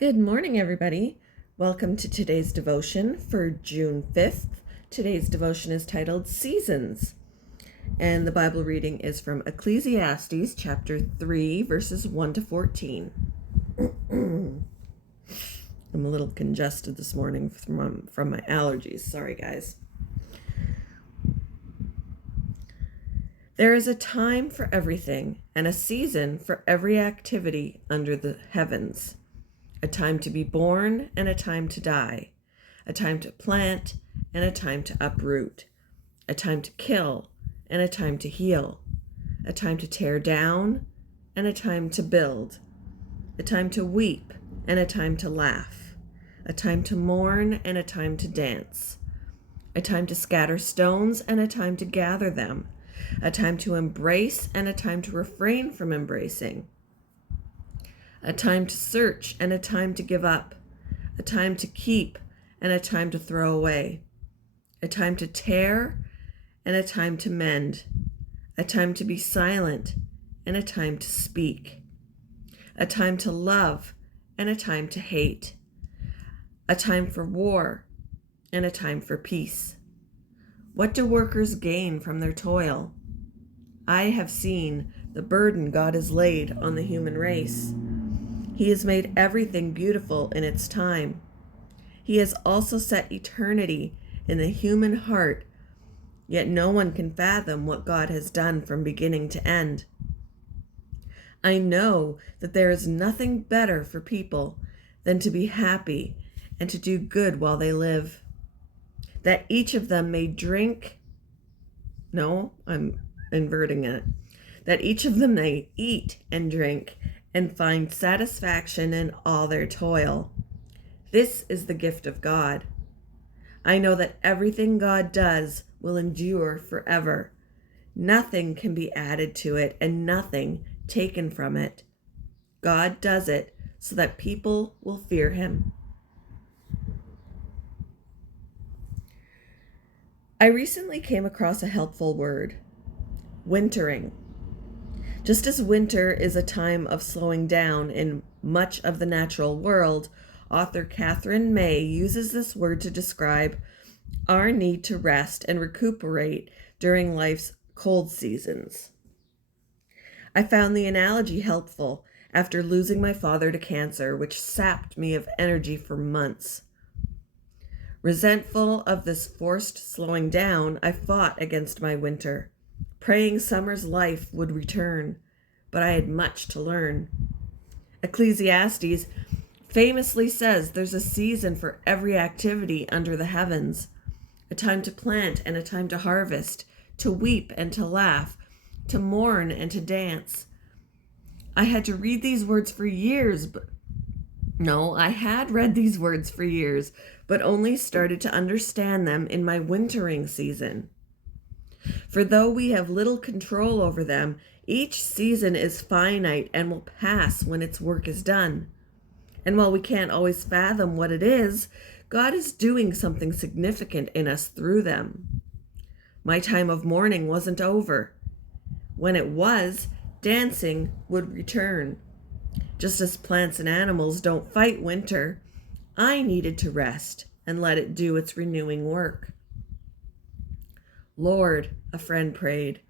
Good morning, everybody. Welcome to today's devotion for June 5th. Today's devotion is titled Seasons, and the Bible reading is from Ecclesiastes chapter 3, verses 1 to 14. I'm a little congested this morning from my allergies. Sorry, guys. There is a time for everything and a season for every activity under the heavens. A time to be born and a time to die, a time to plant and a time to uproot, a time to kill and a time to heal, a time to tear down and a time to build, a time to weep and a time to laugh, a time to mourn and a time to dance, a time to scatter stones and a time to gather them, a time to embrace and a time to refrain from embracing, a time to search and a time to give up, a time to keep and a time to throw away, a time to tear and a time to mend, a time to be silent and a time to speak, a time to love and a time to hate, a time for war and a time for peace. What do workers gain from their toil? I have seen the burden God has laid on the human race. He has made everything beautiful in its time. He has also set eternity in the human heart, yet no one can fathom what God has done from beginning to end. I know that there is nothing better for people than to be happy and to do good while they live, that each of them may that each of them may eat and drink and find satisfaction in all their toil. This is the gift of God. I know that everything God does will endure forever. Nothing can be added to it and nothing taken from it. God does it so that people will fear him. I recently came across a helpful word: wintering. Just as winter is a time of slowing down in much of the natural world, author Catherine May uses this word to describe our need to rest and recuperate during life's cold seasons. I found the analogy helpful after losing my father to cancer, which sapped me of energy for months. Resentful of this forced slowing down, I fought against my winter, praying summer's life would return, but I had much to learn. Ecclesiastes famously says there's a season for every activity under the heavens, a time to plant and a time to harvest, to weep and to laugh, to mourn and to dance. I had read these words for years, but only started to understand them in my wintering season. For though we have little control over them, each season is finite and will pass when its work is done. And while we can't always fathom what it is, God is doing something significant in us through them. My time of mourning wasn't over. When it was, dancing would return. Just as plants and animals don't fight winter, I needed to rest and let it do its renewing work. Lord, a friend prayed,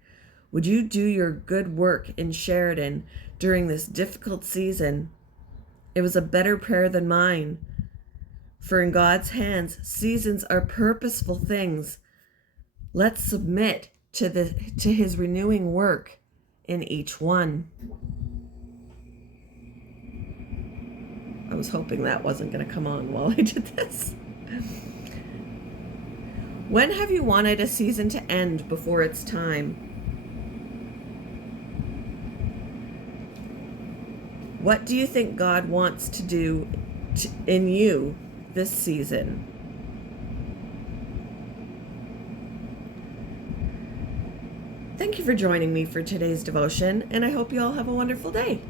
would you do your good work in Sheridan during this difficult season? It was a better prayer than mine. For in God's hands, seasons are purposeful things. Let's submit to his renewing work in each one. I was hoping that wasn't going to come on while I did this. When have you wanted a season to end before its time? What do you think God wants to do in you this season? Thank you for joining me for today's devotion, and I hope you all have a wonderful day.